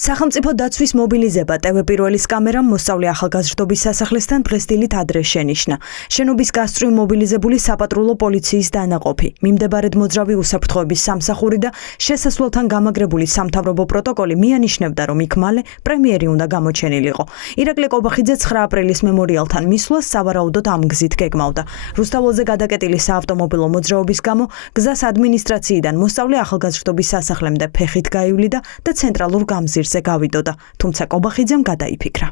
სახელმწიფო დაცვის მობილიზება TV პირველის კამერამ მოსწავლე ახალგაზრდობის სასახლესთან დღესდილით ადრე შენიშნა. შენობის გასწვრივ მობილიზებული საპატრულო პოლიციის დანაყოფი, მიმდებარედ მოძრავი უსაფრთხოების სამსახური და შესასვლელთან გამაგრებული სამთავრობო პროტოკოლი მიანიშნებდა, რომ იქ მალე პრემიერი უნდა გამოჩენილიყო. ირაკლი კობახიძე 9 აპრილის მემორიალთან მისვლას სავარაუდოდ ამ გზით გეგმავდა. რუსთაველზე გადაკეტილი საავტომობილო მოძრაობის გამო გზას ადმინისტრაციიდან მოსწავლე ახალგაზრდობის სასახლემდე ფეხით გაივლიდა და ცენტრალურ გამზირს გავიდოდა, თუმცა კობახიძემ გადაიფიქრა.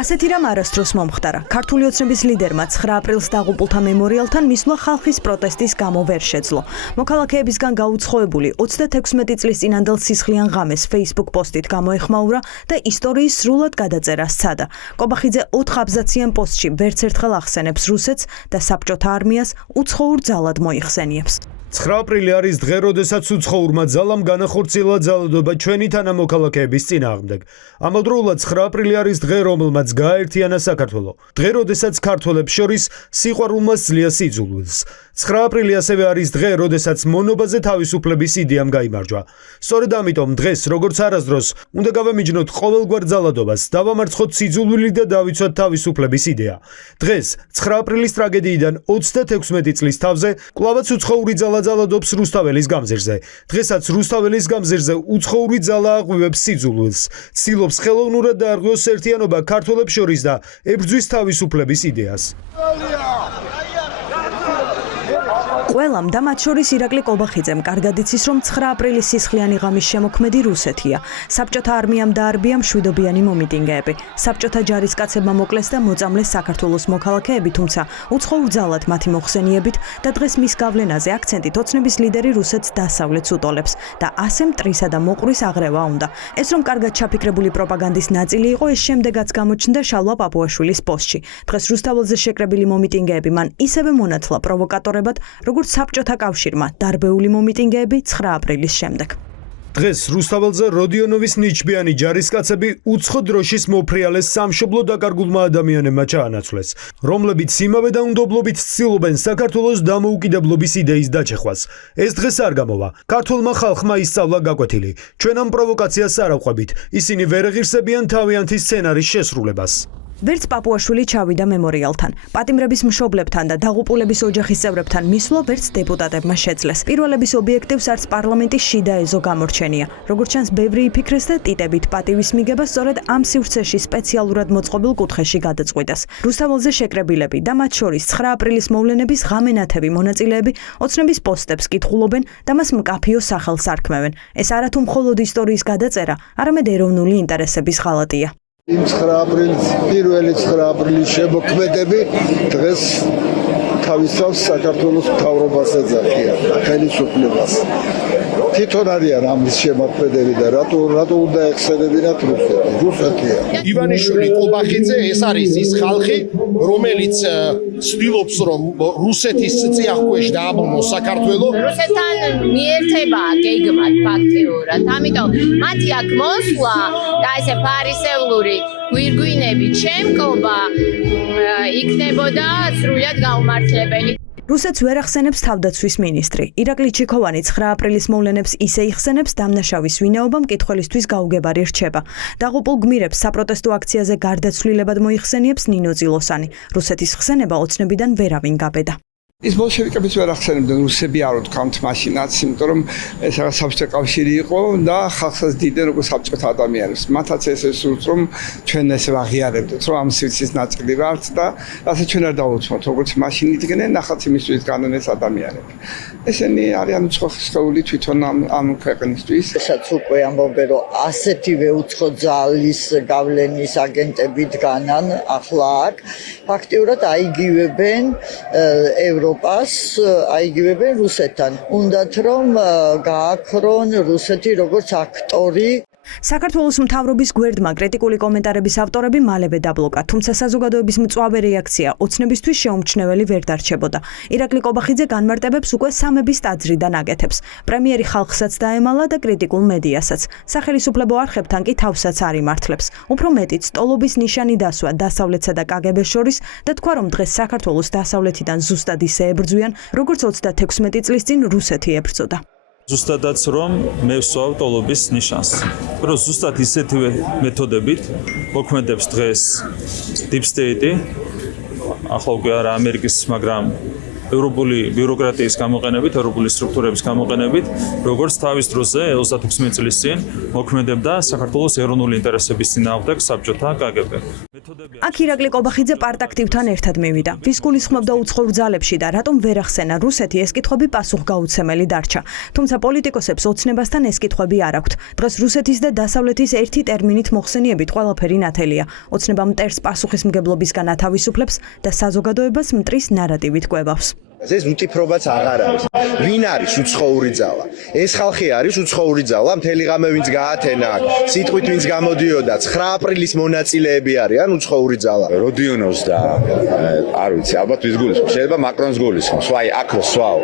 ასეთი რამ არასდროს მომხდარა. ქართული ოცნების ლიდერმა 9 აპრილს დაღუპულთა მემორიალთან მისვლა ხალხის პროტესტის გამო ვერ შეძლო. მოქალაქეებისგან გაუცხოებული 36 წლის წინანდელ სისხლიან ღამეს Facebook პოსტით გამოეხმაურა და ისტორიის სრულად გადაწერა სცადა. კობახიძე 4 აბზაციან პოსტში ვერც ერთხელ ახსენებს რუსეთს და საბჭოთა არმიას უცხოურ ძალად მოიხსენიებს. 9 აპრილი არის დღე, როდესაც უცხოურმა ძალამ განახორციელა ძალადობა ჩვენი თანამოქალაქეების წინააღმდეგ. ამავდროულად 9 აპრილი არის დღე, რომელმაც გააერთიანა საქართველო. დღე, როდესაც ქართველებს შორის სიყვარულმა სძლია სიძულვილს. 9 აპრილი ასევე არის დღე, როდესაც მონობაზე თავისუფლების იდეამ გაიმარჯვა. სწორედ ამიტომ დღეს, როგორც არასდროს, უნდა გავამიჯნოთ ყოველგვარ ძალადობას, დავამარცხოთ სიძულვილი და დავიცვათ თავისუფლების იდეა. დღეს, 9 აპრილის ტრაგედიიდან 36 წლის თავზე, კვლავაც უცხოური ძალა ძალადობს რუსთაველის გამზირზე. დღესაც რუსთაველის გამზირზე უცხოური ძალა აღვივებს სიძულვილს. ცდილობს ხელოვნურად დაარღვიოს ერთიანობა ქართველებს შორის და ებრძვის თავისუფლების იდეას. ყველამ და მათ შორის ირაკლი კობახიძემ კარგად იცის, რომ 9 აპრილის სისხლიანი ღამის შემოქმედი რუსეთია. საბჭოთა არმიამ დაარბია მშვიდობიანი მომიტინგეები. საბჭოთა ჯარისკაცებმა მოკლეს და მოწამლეს საქართველოს მოქალაქეები, თუმცა უცხოურ ძალად მათი მოხსენიებით და დღეს მის გავლენაზე აქცენტით ოცნების ლიდერი რუსეთს დასავლეთს უტოლებს და ასე მტრისა და მოყრის აღრევა უნდა. ეს რომ კარგად ჩაფიქრებული პროპაგანდის ნაწილი იყო, ეს შემდეგაც გამოჩნდა შალვა პაპუაშვილის პოსტში. დღეს რუსთაველზე შეკრებილი მომიტინგეები მან ისევე მონათლა პროვოკატორებად, როგორც საბჭოთა კავშირმა დარბეული მომიტინგეები 9 აპრილის შემდეგ. დღეს რუსთაველზე როდიონოვის ნიჩბიანი ჯარისკაცები უცხო დროშის მოფრიალეს სამშობლო დაკარგულმა ადამიანებმა ჩაანაცვლეს, რომლებიც იმავე დაუნდობლობით ცდილობენ საქართველოს დამოუკიდებლობის იდეის დაჩეხვას. ეს დღეს არ გამოვა. ქართველმა ხალხმა ისწავლა გაკვეთილი. ჩვენ ამ პროვოკაციას არ ავყვებით. ისინი ვერ ღირსებიან თავიანთი სცენარის შესრულებას. ვერც პაპუაშვილი ჩავიდა მემორიალთან. პატიმრების მშობლებთან და დაღუპულების ოჯახის წევრებთან მისვლა ვერც დეპუტატებმა შეძლეს. პირველების ობიექტივს არც პარლამენტის შიდა ეზო გამორჩენია. როგორც ჩანს, ბევრი იფიქრეს და ტიტებით პატივის მიგება სწორედ ამ სივრცეში სპეციალურად მოწყობილ კუთხეში გადაწყვიტეს. რუსთაველზე შეკრებილები და მათ შორის 9 აპრილის მოვლენების ღამენათები მონაწილეები ოცნების პოსტებს კითხულობენ და მას მკაფიო სახელს არქმევენ. ეს არათუ მხოლოდ ისტორიის გადაწერა, არამედ ეროვნული ინტერესების ღალატია. 9 აპრილის პირველი 9 აპრილის შემოქმედები დღეს თავისთავად საქართველოს მთავრობას ეძახიან, ხელისუფლებას. თვითონ არიან ამის შემოქმედები და რატო უნდა ეხსენებინათ რუსეთია. ივანიშვილი, კობახიძე, ეს არის ის ხალხი, რომელიც ცდილობს, რომ რუსეთის წიაღქვეშ დააბრუნოს საქართველო. რუსეთთან მიერთება გეგმად ფაქტიურად. ამიტომ მათი აქ მოსვლა და ესე ფარისევლური გვირგვინები ჩემკობა იქნებოდა სრულად გაუმართლებელი. რუსეთს ვერ ახსენებს თავდაცვის მინისტრი. ირაკლი ჩიქოვანი 9 აპრილის მოვლენებს ისე იხსენებს, დამნაშავის ვინაობა მკითხველისთვის გაუგებარი რჩება. დაღუპულ გმირებს საპროტესტო აქციაზე გარდაცვლილებად მოიხსენიებს ნინო ძილოსანი. რუსეთის ხსენება ოცნებიდან ვერავინ გაბედა. ის ბოლშევიკებიც ვერ ახსენებდნენ, რუსები არ ვთქვამთ მაშინაც, იმიტომ რომ ეს რაღაც საბჭოთა კავშირი იყო და ხალხსაც დიდენ როგორც საბჭოთა ადამიანებს. მათაც ესე სურს, რომ ჩვენ ესე აღიარებდეთ, რომ ამ სივრცის ნაწილი ვართ და ასე ჩვენ არ დავუცმოთ, როგორც მაშინ იდგნენ, ახაც იმისთვის განონ ეს ადამიანები. ესენი არიან უცხო სხეული თვითონ ამ ქვეყნისთვის. ესაც უკვე ამბობენ, რომ ასეთივე უცხო ძალის გავლენის აგენტები დგანან ახლა აქ. ფაქტიურად აიგივებენ ევროპას, აიგივებენ რუსეთთან. უნდათ რომ გააქრონ რუსეთი როგორც აქტორი. საქართველოს მთავრობის გვერდმა კრიტიკული კომენტარების ავტორები მალევე დაბლოკა, თუმცა საზოგადოების მწვავე რეაქცია ოცნებისთვის შეუმჩნეველი ვერ დარჩებოდა. ირაკლი კობახიძე განმარტებებს უკვე სამების ტაძრიდან აკეთებს. პრემიერი ხალხსაც დაემალა და კრიტიკულ მედიასაც. სახელისუფლებო არხებთან კი თავსაც არ იმართლებს. უფრო მეტიც, ტოლობის ნიშანი დასვა დასავლეთსა და კგბ-ს შორის და თქვა, რომ დღეს საქართველოს დასავლეთიდან ზუსტად ისე ებრძვიან, როგორც 36 წლის წინ რუსეთი ებრძოდა. ზუსტადაც რომ მე ვსვავ ტოლობის ნიშანს. რომ ზუსტად ისეთივე მეთოდებით მოქმედებს დღეს Deep State-ი, ახლა უკვე არა ამერიკის, მაგრამ ევროპული ბიუროკრატიის გამოყენებით, ევროპული სტრუქტურების გამოყენებით, როგორც თავის დროზე 36 წლის წინ მოქმედებდა საქართველოს ეროვნული ინტერესების წინააღმდეგ საბჭოთა კგბ. აქ ირაკლი კობახიძე პარტაქტივთან ერთად მივიდა. ვის გულისხმობდა უცხოურ ძალებში და რატომ ვერ ახსენა რუსეთი, ეს კითხვები პასუხგაუცემელი დარჩა. თუმცა პოლიტიკოსებს ოცნებასთან ეს კითხვები არ აქვთ. დღეს რუსეთის და დასავლეთის ერთი ტერმინით მოხსენიებით ყველაფერი ნათელია. ოცნება მტერს პასუხისმგებლობისგან ათავისუფლებს და საზოგადოებას მტრის ნარატივით კვებავს. ეს უტიფრობაც აღარ არის. ვინ არის უცხოური ძალა? ეს ხალხი არის უცხოური ძალა, მთელი ღამე ვინც გაათენა აქ, სიტყვით ვინც გამოდიოდა, 9 აპრილის მონაწილეები არიან უცხოური ძალა. როდიონოვს და არ ვიცი, ალბათ ვის გულისხმობს, შეიძლება მაკრონს გულისხმობს. ვაი, აქ რო სვავ,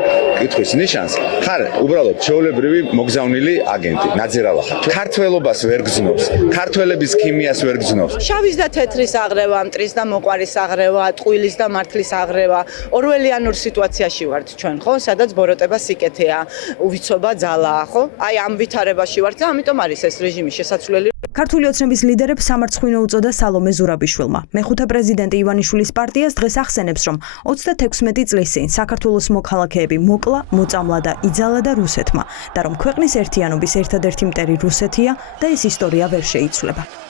კითხვის ნიშანს, ხარ უბრალოდ ჩვეულებრივი მოგზავნილი აგენტი, ნაძერავა ხარ. ქართველობას ვერ გზნობს, ქართველების ქიმიას ვერ გზნობს. შავის და თეთრის აღრევა, მტრის და მოყვარის აღრევა, ტყუილის და მართლის აღრევა, ორველიანურ სიტუაციაში ვართ ჩვენ, ხო? სადაც ბოროტება სიკეთეა, უვიცობა ძალაა, ხო? აი ამ ვითარებაში ვართ და ამიტომ არის ეს რეჟიმი შესაძლებელი. ქართული ოცნების ლიდერებს სამარცხვინო უწოდა სალომე ზურაბიშვილმა. მეხუთე პრეზიდენტი ივანიშვილის პარტიას დღეს ახსენებს, რომ 36 წლის წინ საქართველოს მოქალაქეები მოკლა, მოწამლა და იძალა და რუსეთმა და რომ ქვეყნის ერთიანობის ერთადერთი მტერი რუსეთია და ეს ისტორია ვერ შეიცვლება.